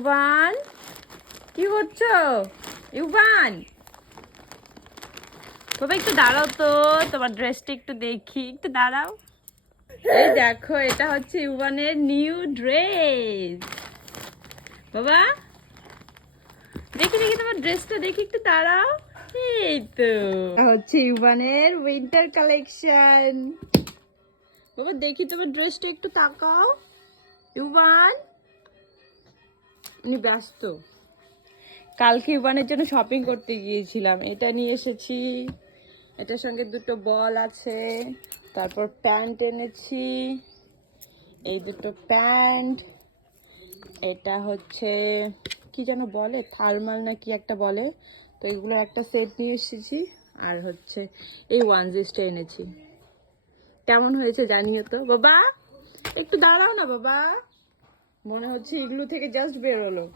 ইউবান, কি করছো? ইউবান বাবা, একটু দাঁড়াও তো, তোমার ড্রেসটা একটু দেখি, একটু দাঁড়াও। এই দেখো, এটা হচ্ছে ইউবানের নিউ ড্রেস। বাবা দেখি দেখি তোমার ড্রেসটা দেখি, একটু দাঁড়াও। এই তো হচ্ছে ইউবানের উইন্টার কালেকশন। বাবা দেখি তোমার ড্রেসটা, একটু তাকাও। ইউবান, উনি ব্যস্ত। কালকে ইউবানের জন্য শপিং করতে গিয়েছিলাম, এটা নিয়ে এসেছি। এটার সঙ্গে দুটো বল আছে, তারপর প্যান্ট এনেছি, এই দুটো প্যান্ট। এটা হচ্ছে কি যেন বলে, থার্মাল না কি একটা বলে, তো এগুলো একটা সেট নিয়ে এসেছি। আর হচ্ছে এই ওয়ানজিসটা এনেছি। কেমন হয়েছে জানিও তো। বাবা একটু দাঁড়াও না বাবা, মনে হচ্ছে ইগলু থেকে জাস্ট বেরোলো।